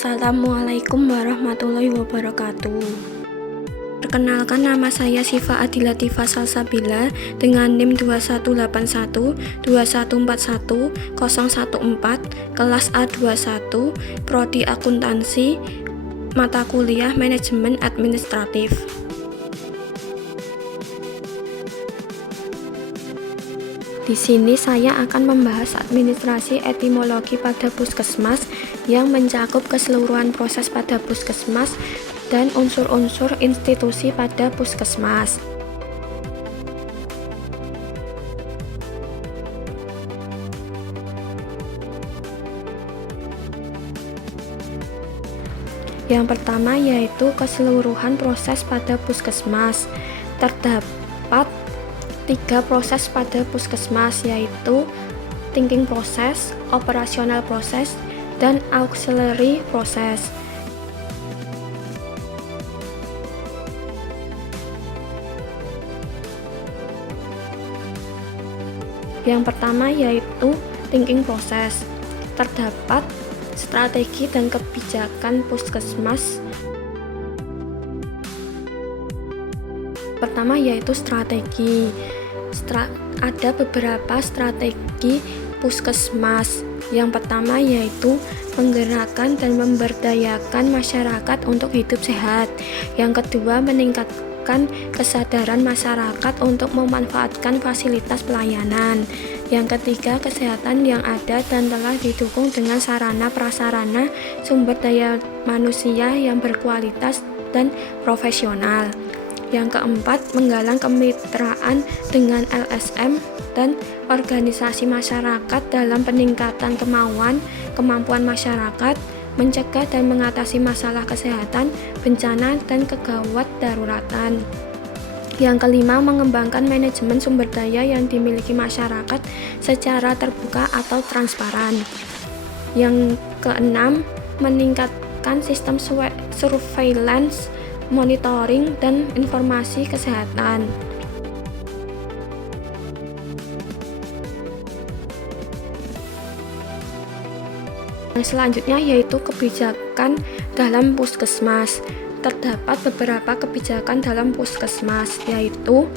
Assalamualaikum warahmatullahi wabarakatuh. Perkenalkan, nama saya Syifa Adilatifah Salsabila dengan NIM 21812141 kelas A21, Prodi Akuntansi, mata kuliah Manajemen Administratif. Di sini saya akan membahas administrasi etimologi pada puskesmas yang mencakup keseluruhan proses pada puskesmas dan unsur-unsur institusi pada puskesmas. Yang pertama yaitu keseluruhan proses pada puskesmas. Terdapat 3 proses pada puskesmas, yaitu thinking proses, operasional proses, dan auxiliary proses. Yang pertama yaitu thinking proses. Terdapat strategi dan kebijakan puskesmas. Pertama yaitu strategi. Ada beberapa strategi puskesmas. Yang pertama yaitu menggerakkan dan memberdayakan masyarakat untuk hidup sehat. Yang kedua, meningkatkan kesadaran masyarakat untuk memanfaatkan fasilitas pelayanan. Yang ketiga, kesehatan yang ada dan telah didukung dengan sarana prasarana sumber daya manusia yang berkualitas dan profesional. Yang keempat, menggalang kemitraan dengan LSM dan organisasi masyarakat dalam peningkatan kemampuan masyarakat, mencegah dan mengatasi masalah kesehatan, bencana, dan kegawat daruratan. Yang kelima, mengembangkan manajemen sumber daya yang dimiliki masyarakat secara terbuka atau transparan. Yang keenam, meningkatkan sistem surveillance, monitoring, dan informasi kesehatan. Yang selanjutnya yaitu kebijakan dalam puskesmas. Terdapat beberapa kebijakan dalam puskesmas, yaitu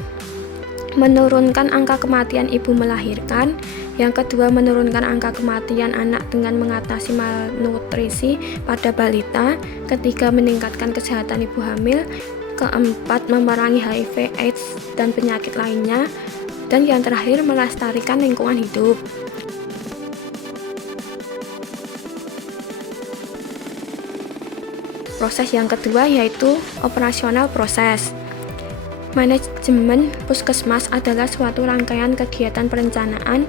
menurunkan angka kematian ibu melahirkan. Yang kedua, menurunkan angka kematian anak dengan mengatasi malnutrisi pada balita. Ketiga, meningkatkan kesehatan ibu hamil. Keempat, memerangi HIV, AIDS, dan penyakit lainnya. Dan yang terakhir, melestarikan lingkungan hidup. Proses yang kedua yaitu operasional proses. Manajemen puskesmas adalah suatu rangkaian kegiatan perencanaan,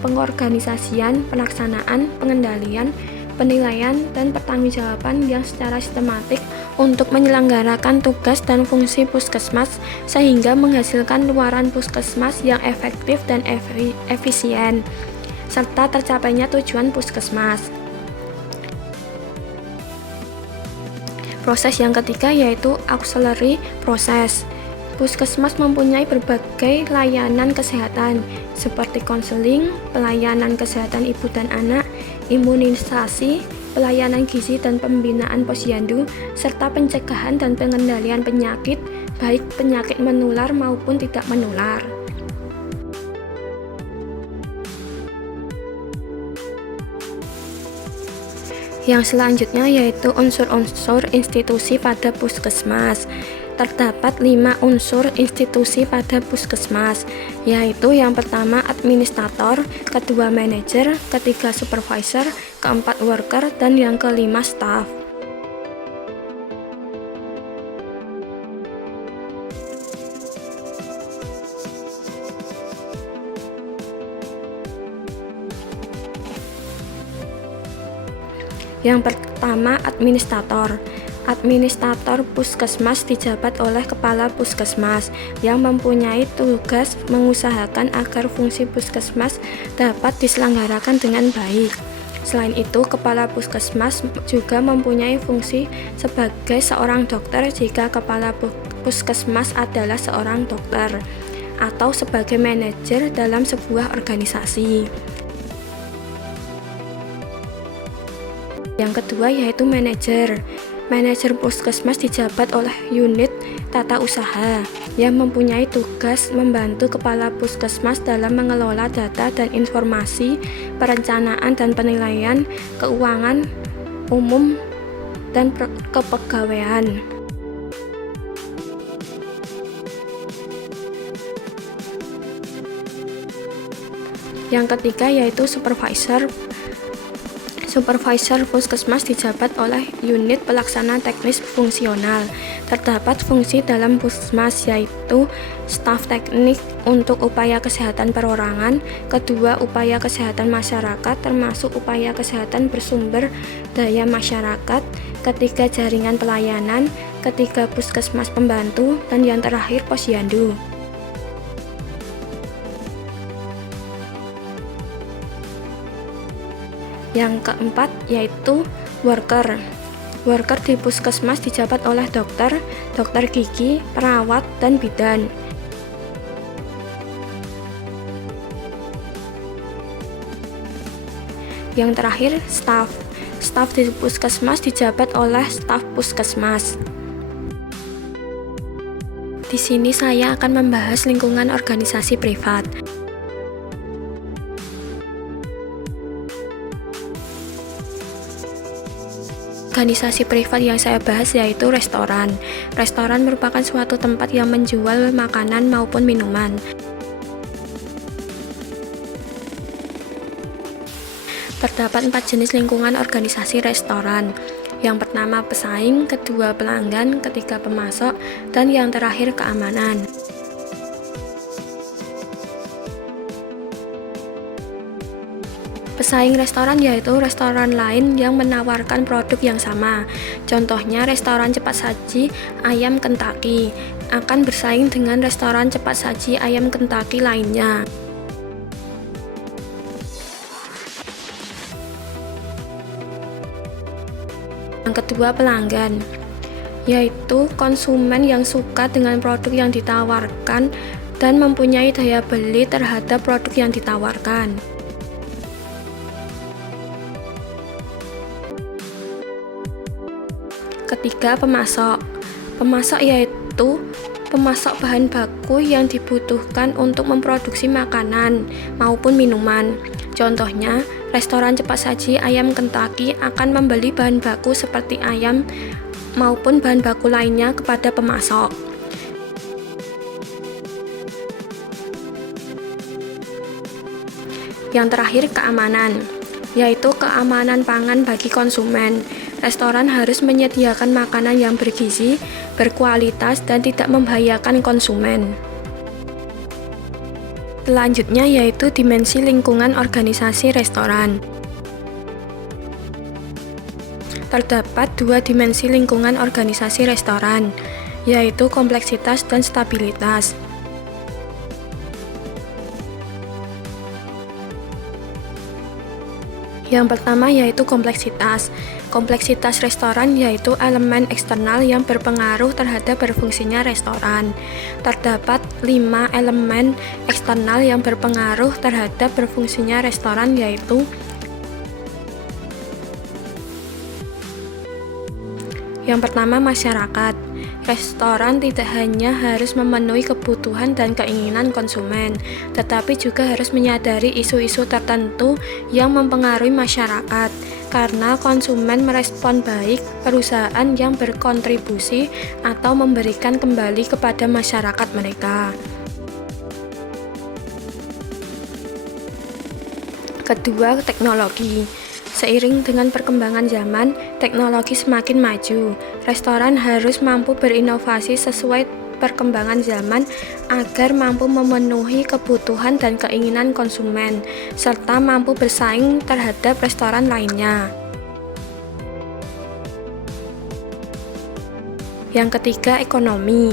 pengorganisasian, pelaksanaan, pengendalian, penilaian, dan pertanggungjawaban yang secara sistematik untuk menyelenggarakan tugas dan fungsi puskesmas sehingga menghasilkan luaran puskesmas yang efektif dan efisien, serta tercapainya tujuan puskesmas. Proses yang ketiga yaitu auxiliary proses. Puskesmas mempunyai berbagai layanan kesehatan seperti konseling, pelayanan kesehatan ibu dan anak, imunisasi, pelayanan gizi dan pembinaan posyandu, serta pencegahan dan pengendalian penyakit, baik penyakit menular maupun tidak menular. Yang selanjutnya yaitu unsur-unsur institusi pada puskesmas. Terdapat 5 unsur institusi pada puskesmas, yaitu yang pertama administrator, kedua manajer, ketiga supervisor, keempat worker, dan yang kelima staff. Yang pertama, administrator. Administrator puskesmas dijabat oleh kepala puskesmas yang mempunyai tugas mengusahakan agar fungsi puskesmas dapat diselenggarakan dengan baik. Selain itu, kepala puskesmas juga mempunyai fungsi sebagai seorang dokter jika kepala puskesmas adalah seorang dokter, atau sebagai manajer dalam sebuah organisasi. Yang kedua yaitu manajer. Manajer puskesmas dijabat oleh unit tata usaha yang mempunyai tugas membantu kepala puskesmas dalam mengelola data dan informasi, perencanaan dan penilaian, keuangan umum, dan kepegawaian. Yang ketiga yaitu supervisor. Supervisor puskesmas dijabat oleh unit pelaksana teknis fungsional. Terdapat fungsi dalam puskesmas yaitu staf teknik untuk upaya kesehatan perorangan, kedua upaya kesehatan masyarakat termasuk upaya kesehatan bersumber daya masyarakat, ketiga jaringan pelayanan, ketiga puskesmas pembantu, dan yang terakhir posyandu. Yang keempat yaitu worker. Worker di puskesmas dijabat oleh dokter, dokter gigi, perawat, dan bidan. Yang terakhir staf. Staf di puskesmas dijabat oleh staf puskesmas. Di sini saya akan membahas lingkungan organisasi privat. Organisasi privat yang saya bahas yaitu restoran. Restoran merupakan suatu tempat yang menjual makanan maupun minuman. Terdapat 4 jenis lingkungan organisasi restoran. Yang pertama pesaing, kedua pelanggan, ketiga pemasok, dan yang terakhir keamanan. Pesaing restoran yaitu restoran lain yang menawarkan produk yang sama. Contohnya restoran cepat saji ayam Kentucky akan bersaing dengan restoran cepat saji ayam Kentucky lainnya. Yang kedua pelanggan, yaitu konsumen yang suka dengan produk yang ditawarkan dan mempunyai daya beli terhadap produk yang ditawarkan. Ketiga pemasok. Pemasok yaitu pemasok bahan baku yang dibutuhkan untuk memproduksi makanan maupun minuman. Contohnya, restoran cepat saji ayam Kentucky akan membeli bahan baku seperti ayam maupun bahan baku lainnya kepada pemasok. Yang terakhir keamanan, yaitu keamanan pangan bagi konsumen. Restoran harus menyediakan makanan yang bergizi, berkualitas, dan tidak membahayakan konsumen. Selanjutnya yaitu dimensi lingkungan organisasi restoran. Terdapat 2 dimensi lingkungan organisasi restoran, yaitu kompleksitas dan stabilitas. Yang pertama yaitu kompleksitas. Kompleksitas restoran yaitu elemen eksternal yang berpengaruh terhadap berfungsinya restoran. Terdapat 5 elemen eksternal yang berpengaruh terhadap berfungsinya restoran yaitu yang pertama masyarakat. Restoran tidak hanya harus memenuhi kebutuhan dan keinginan konsumen, tetapi juga harus menyadari isu-isu tertentu yang mempengaruhi masyarakat. Karena konsumen merespon baik perusahaan yang berkontribusi atau memberikan kembali kepada masyarakat mereka. Kedua, teknologi. Seiring dengan perkembangan zaman, teknologi semakin maju. Restoran harus mampu berinovasi sesuai perkembangan zaman agar mampu memenuhi kebutuhan dan keinginan konsumen, serta mampu bersaing terhadap restoran lainnya. Yang ketiga, ekonomi.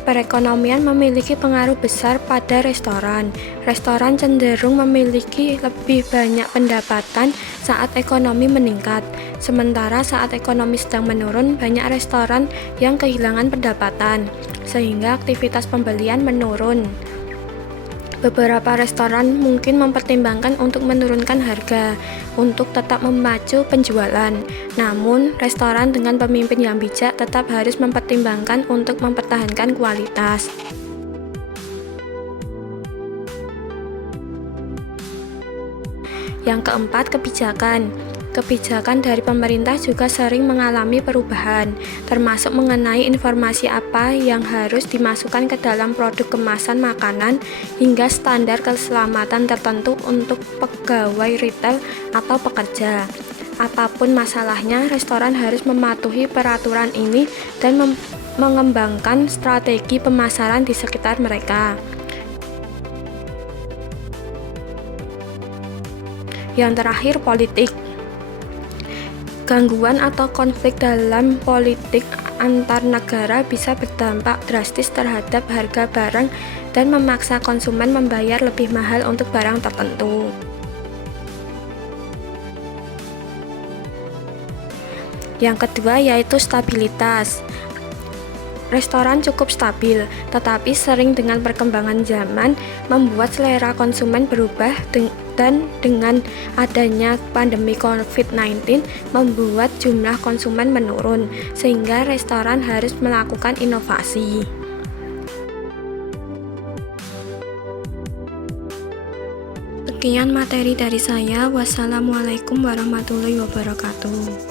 Perekonomian memiliki pengaruh besar pada restoran. Restoran cenderung memiliki lebih banyak pendapatan saat ekonomi meningkat. Sementara saat ekonomi sedang menurun, banyak restoran yang kehilangan pendapatan, sehingga aktivitas pembelian menurun. Beberapa restoran mungkin mempertimbangkan untuk menurunkan harga untuk tetap memacu penjualan. Namun, restoran dengan pemimpin yang bijak tetap harus mempertimbangkan untuk mempertahankan kualitas. Yang keempat, kebijakan. Kebijakan dari pemerintah juga sering mengalami perubahan, termasuk mengenai informasi apa yang harus dimasukkan ke dalam produk kemasan makanan hingga standar keselamatan tertentu untuk pegawai retail atau pekerja. Apapun masalahnya, restoran harus mematuhi peraturan ini dan mengembangkan strategi pemasaran di sekitar mereka. Yang terakhir, politik. Gangguan atau konflik dalam politik antar negara bisa berdampak drastis terhadap harga barang dan memaksa konsumen membayar lebih mahal untuk barang tertentu. Yang kedua yaitu stabilitas. Restoran cukup stabil, tetapi sering dengan perkembangan zaman membuat selera konsumen berubah dan dengan adanya pandemi COVID-19 membuat jumlah konsumen menurun, sehingga restoran harus melakukan inovasi. Sekian materi dari saya. Wassalamualaikum warahmatullahi wabarakatuh.